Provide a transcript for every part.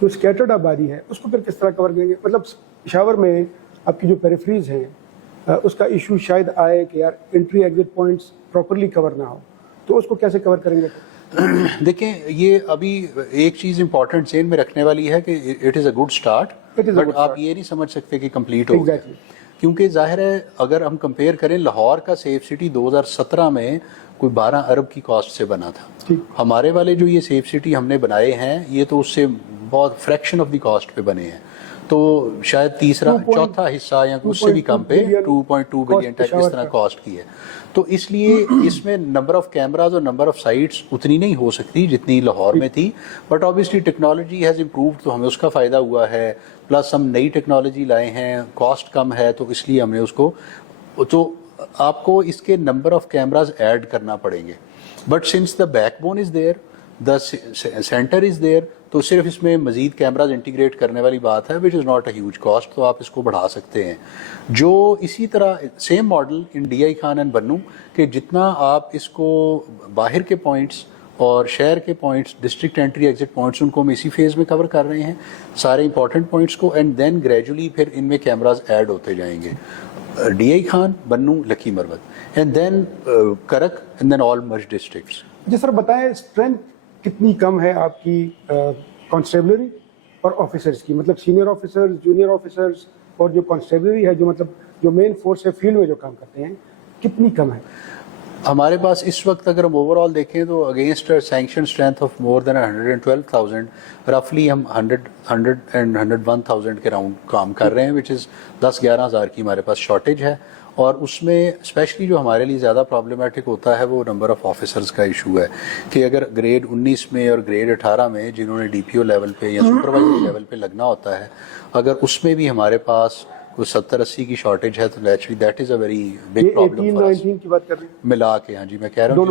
جو اسکیٹرڈ آبادی ہے اس کو پھر کس طرح کور کریں گے؟ مطلب پشاور میں آپ کی جو پیریفریز ہیں اس کا ایشو شاید آئے کہ یار انٹری ایگزٹ پوائنٹس پراپرلی کور نہ ہو، تو اس کو کیسے کور کریں گے؟ دیکھیں یہ ابھی ایک چیز امپورٹنٹ ذہن میں رکھنے والی ہے کہ it is a good start, but آپ یہ نہیں سمجھ سکتے کہ کمپلیٹ ہو گیا، کیونکہ ظاہر ہے اگر ہم کمپیئر کریں لاہور کا سیف سٹی 2017 میں کوئی 12 ارب کی کاسٹ سے بنا تھا، ہمارے والے جو یہ سیف سٹی ہم نے بنائے ہیں یہ تو اس سے بہت فریکشن آف دی کاسٹ پہ بنے ہیں، تو شاید تیسرا چوتھا حصہ یا اس سے بھی کم پہ 2.2 بلین ٹیک اس طرح کاسٹ کی ہے، تو اس لیے اس میں نمبر آف کیمراز اور نمبر آف سائٹس اتنی نہیں ہو سکتی جتنی لاہور میں تھی، but obviously technology has improved تو ہمیں اس کا فائدہ ہوا ہے، پلس ہم نئی ٹیکنالوجی لائے ہیں، کاسٹ کم ہے، تو اس لیے ہم نے اس کو، تو آپ کو اس کے نمبر آف کیمراز ایڈ کرنا پڑیں گے، but since the back bone is there, the centre is there, تو صرف اس میں مزید کیمراز انٹیگریٹ کرنے والی بات ہے which is not a huge cost, تو آپ اس کو بڑھا سکتے ہیں۔ جو اسی طرح same model in D I Khan and بنوں کہ جتنا آپ اس کو باہر کے پوائنٹس اور شہر کے points, district entry exit points, ان کو ہم اسی فیز میں کور کر رہے ہیں سارے امپورٹنٹ پوائنٹس کو، اینڈ دین گریجولی پھر ان میں کیمراز ایڈ ہوتے جائیں گے، D I Khan, Bannu, Lakki Marwat, and then Karak, and then all merged districts. جی سر بتائیں اسٹرینتھ کتنی کم ہے آپ کی کانسٹیبلری اور آفیسرز کی، مطلب سینئر آفیسرز، جونیئر آفیسرز، اور جو کانسٹیبلری ہے جو مطلب جو مین فورس ہے فیلڈ میں جو کام کرتے ہیں، کتنی کم ہے؟ ہمارے پاس اس وقت اگر ہم اوور آل دیکھیں تو against sanction strength of more than 112,000 رفلی ہم 101,000 کے راؤنڈ کام کر رہے ہیں، وچ از 10-11 ہزار کی ہمارے پاس شارٹیج ہے، اور اس میں اسپیشلی جو ہمارے لیے زیادہ پرابلمٹک ہوتا ہے وہ نمبر آف آفیسرز کا ایشو ہے، کہ اگر گریڈ 19 میں اور گریڈ 18 میں جنہوں نے ڈی پی او لیول پہ یا سپروائزری لیول پہ لگنا ہوتا ہے، اگر اس میں بھی ہمارے پاس کوئی 70-80 کی شارٹیج ہے تو naturally that is a very big problem for us, کی بات کر رہے ہیں ملا کے، ہاں جی میں کہہ رہا ہوں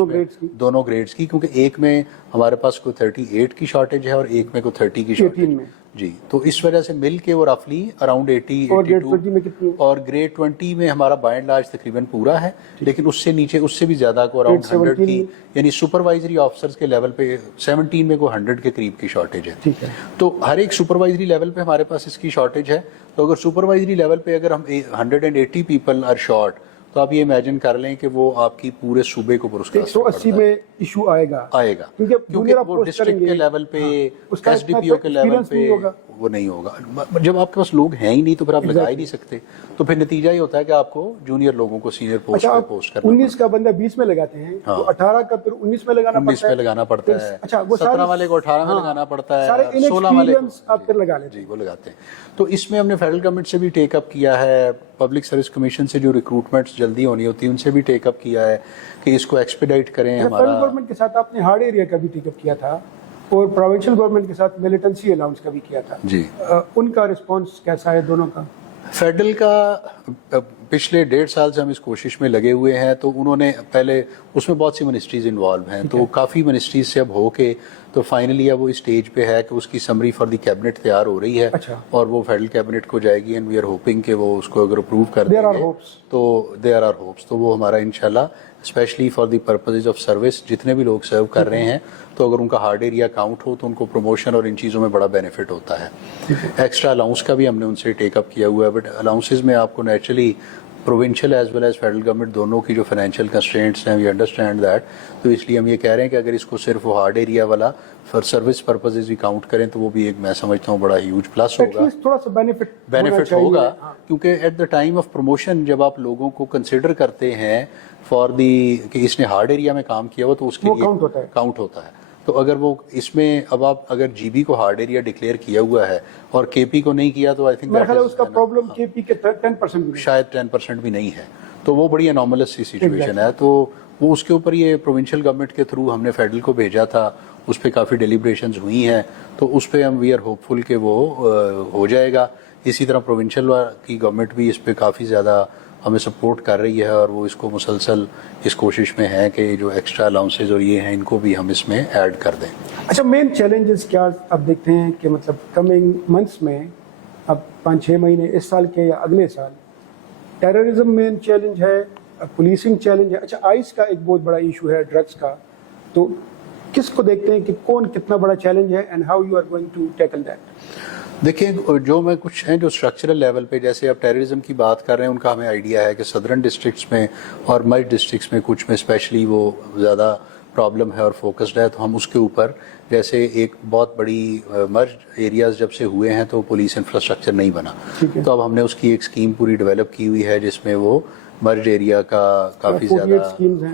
دونوں گریڈز کی، کیونکہ ایک میں ہمارے پاس کوئی 38 کی شارٹیج ہے اور ایک میں کوئی 30 کی شارٹیج میں، جی، تو اس وجہ سے مل کے وہ رفلی اراؤنڈ 80-82، اور گریڈ 20 میں ہمارا بائی اینڈ لارج تقریباً پورا ہے، لیکن اس سے نیچے اس سے بھی زیادہ کو اراؤنڈ 100 کی، یعنی سپروائزری آفیسرز کے لیول پہ 17 میں کوئی 100 کے قریب کی شارٹیج ہے، تو ہر ایک سپروائزری لیول پہ ہمارے پاس اس کی شارٹیج ہے، تو اگر سپروائزری لیول پہ اگر ہم 180 پیپل آر شارٹ، تو آپ یہ امیجن کر لیں کہ وہ آپ کی پورے صوبے کو پرسکار 180 میں ایشو آئے گا کیونکہ وہ ڈسٹرکٹ کے لیول پہ، ایس ڈی پی او کے لیول پہ وہ نہیں ہوگا، جب آپ کے پاس لوگ ہیں ہی نہیں تو پھر آپ لگا ہی نہیں سکتے، تو پھر نتیجہ یہ ہوتا ہے کہ آپ کو جونیئر لوگوں کو سینئر پوسٹ پہ پوسٹ کرنا، 19 کا بندہ 20 میں لگاتے ہیں تو 18 کا پھر 19 میں لگانا پڑتا ہے، 17 والے کو 18 میں لگانا پڑتا ہے، 16 والے آپ پھر لگا لیتے ہیں، جی وہ لگاتے ہیں، تو اس میں ہم نے فیڈرل گورنمنٹ سے بھی ٹیک اپ کیا ہے، پبلک سروس کمیشن سے جو ریکروٹمنٹس جلدی ہونی ہوتی ہے ان سے بھی ٹیک اپ کیا ہے کہ اس کو ایکسپیڈائٹ کریں۔ ہمارا فیڈرل گورنمنٹ کے ساتھ آپ نے ہارڈ ایریا کا بھی ٹیک اپ کیا تھا اور پروونشل گورنمنٹ کے ساتھ ملیٹنسی الاؤنس کا بھی کیا تھا، جی، ان کا رسپانس کیسا ہے دونوں کا؟ فیڈرل کا پچھلے 1.5 سال سے ہم اس کوشش میں لگے ہوئے ہیں، تو انہوں نے پہلے اس میں بہت سی منسٹریز انوالو ہیں، تو کافی منسٹریز سے اب ہو کے تو فائنلی اب وہ اسٹیج پہ ہے کہ اس کی سمری فار دی کیبنٹ تیار ہو رہی ہے، اور وہ فیڈرل کیبنٹ کو جائے گی، اینڈ وی آر ہوپنگ کہ وہ اس کو اگر اپروو کر دیں گے تو دیر آر ہوپس، تو وہ ہمارا انشاءاللہ specially for the purposes of service جتنے بھی لوگ سرو کر رہے ہیں، تو اگر ان کا ہارڈ ایریا کاؤنٹ ہو تو ان کو پروموشن اور ان چیزوں میں بڑا بینیفٹ ہوتا ہے۔ ایکسٹرا الاؤنس کا بھی ہم نے ان سے ٹیک اپ کیا ہوا ہے، بٹ الاؤنسز میں آپ کو naturally provincial as well as federal government دونوں کی جو فائنینشیل کنسٹرینٹس ہیں، وی انڈرسٹینڈ دیٹ، تو اس لیے ہم یہ کہہ رہے ہیں کہ اگر اس کو صرف وہ ہارڈ ایریا والا فار سروس پرپزز بھی کاؤنٹ کریں تو وہ بھی ایک میں سمجھتا ہوں بڑا ہیوج پلس ہوگا، تھوڑا سا بینیفٹ ہوگا، کیونکہ at the time of promotion جب آپ لوگوں کو کنسیڈر کرتے ہیں فار دی کہ اس نے ہارڈ ایریا میں کام کیا ہوا تو اس کے لیے کاؤنٹ ہوتا ہے، تو اگر وہ اس میں اب آپ اگر جی بی کو ہارڈ ایریا ڈکلیئر کیا ہوا ہے اور کے پی کو نہیں کیا تو آئی تھنک اس کا پرابلم کے پی کے 10% شاید 10% بھی نہیں ہے، تو وہ بڑی انارملس سی سچویشن ہے، تو وہ اس کے اوپر یہ پروونشل گورنمنٹ کے تھرو ہم نے فیڈرل کو بھیجا تھا، اس پہ کافی ڈیلیبریشنز ہوئی ہیں، تو اس پہ ہم وی آر ہوپ فل کہ وہ ہو جائے گا۔ اسی طرح پروونشل کی گورنمنٹ بھی اس پہ کافی زیادہ ہمیں سپورٹ کر رہی ہے، اور وہ اس کو مسلسل اس کوشش میں ہے کہ جو ایکسٹرا الاؤنسز اور یہ ہیں ان کو بھی ہم اس میں ایڈ کر دیں۔ اچھا، مین چیلنجز کیا آپ دیکھتے ہیں کہ مطلب کمنگ منتھس میں، اب 5-6 مہینے اس سال کے یا اگلے سال، ٹیررزم مین چیلنج ہے، پولیسنگ چیلنج ہے، اچھا آئس کا ایک بہت بڑا ایشو ہے، ڈرگس کا، تو کس کو دیکھتے ہیں کہ کون کتنا بڑا چیلنج ہے and how you are going to tackle that? دیکھیں جو میں کچھ ہیں جو اسٹرکچرل لیول پہ جیسے آپ ٹیررزم کی بات کر رہے ہیں ان کا ہمیں آئیڈیا ہے کہ صدرن ڈسٹرکٹس میں اور مرج ڈسٹرکٹس میں کچھ میں اسپیشلی وہ زیادہ پرابلم ہے اور فوکسڈ ہے، تو ہم اس کے اوپر جیسے ایک بہت بڑی مرج ایریاز جب سے ہوئے ہیں تو پولیس انفراسٹرکچر نہیں بنا، تو اب ہم نے اس کی ایک اسکیم پوری ڈیولپ کی ہوئی ہے جس میں وہ مرج ایریا کا کافی زیادہ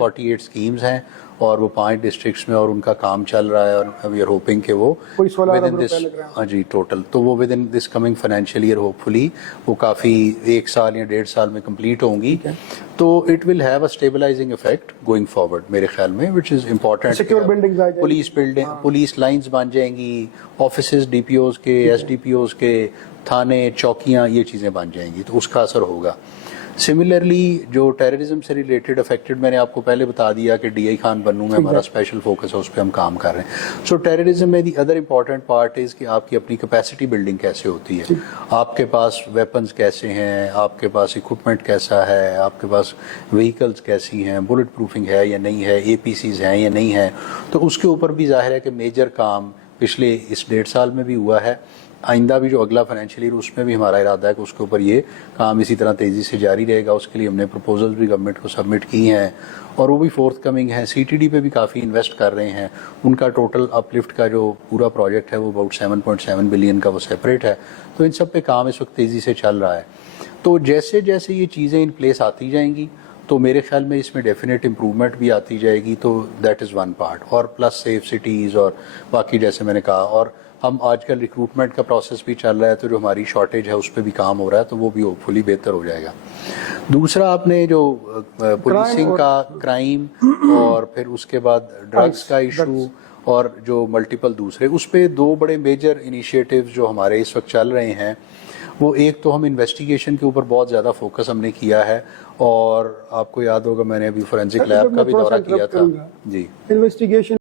48 اسکیمز ہیں اور وہ 5 ڈسٹرکٹس میں اور ان کا کام چل رہا ہے، اور وی آر ہوپنگ کہ وہ ود ان دس جی ٹوٹل تو وہ within this coming financial year hopefully وہ کافی 1 سال یا 1.5 سال میں کمپلیٹ ہوں گی، تو it will have a stabilizing effect going forward میرے خیال میں، which is important. Police building, police lines بن جائیں گی، آفیسز ڈی پی اوز کے، ایس ڈی پی اوز کے، تھانے، چوکیاں، یہ چیزیں بن جائیں گی تو اس کا اثر ہوگا. سملرلی جو ٹیررزم سے ریلیٹڈ افیکٹڈ میں نے آپ کو پہلے بتا دیا کہ ڈی آئی خان بنوں میں ہمارا اسپیشل فوکس ہے، اس پہ ہم کام کر رہے ہیں. سو ٹیررزم میں the other important part is کہ آپ کی اپنی کیپیسٹی بلڈنگ کیسے ہوتی ہے، آپ کے پاس ویپنز کیسے ہیں، آپ کے پاس اکوپمنٹ کیسا ہے، آپ کے پاس وہیکلز کیسی ہیں، بلٹ پروفنگ ہے یا نہیں ہے، اے پی سیز ہیں یا نہیں ہیں. تو اس کے اوپر بھی ظاہر ہے کہ میجر کام پچھلے اس 1.5 سال میں بھی ہوا ہے. آئندہ بھی جو اگلا فائنینشیل ایئر اس میں بھی ہمارا ارادہ ہے کہ اس کے اوپر یہ کام اسی طرح تیزی سے جاری رہے گا. اس کے لیے ہم نے پروپوزلز بھی گورنمنٹ کو سبمٹ کی ہیں اور وہ بھی فورتھ کمنگ ہیں. سی ٹی ڈی پہ بھی کافی انویسٹ کر رہے ہیں، ان کا ٹوٹل اپ لفٹ کا جو پورا پروجیکٹ ہے وہ اباؤٹ 7.7 بلین کا وہ سیپریٹ ہے. تو ان سب پہ کام اس وقت تیزی سے چل رہا ہے. تو جیسے جیسے یہ چیزیں ان پلیس آتی جائیں گی تو میرے خیال میں اس میں ڈیفینیٹ امپرومنٹ بھی آتی جائے گی. تو دیٹ از ون پارٹ. اور پلس سیف سٹیز اور باقی جیسے میں نے کہا، اور ہم آج کل ریکروٹمنٹ کا پروسیس بھی چل رہا ہے تو جو ہماری شارٹیج ہے اس پہ بھی کام ہو رہا ہے تو وہ بھی ہوپ فلی بہتر ہو جائے گا. دوسرا آپ نے جو پولیسنگ کا کرائم اور پھر اس کے بعد ڈرگس کا ایشو اور جو ملٹیپل دوسرے، اس پہ 2 بڑے میجر انیشیٹیوز جو ہمارے اس وقت چل رہے ہیں، وہ ایک تو ہم انویسٹیگیشن کے اوپر بہت زیادہ فوکس ہم نے کیا ہے، اور آپ کو یاد ہوگا میں نے ابھی فورینسک لیب کا بھی دورہ کیا تھا. جی، انویسٹیگیشن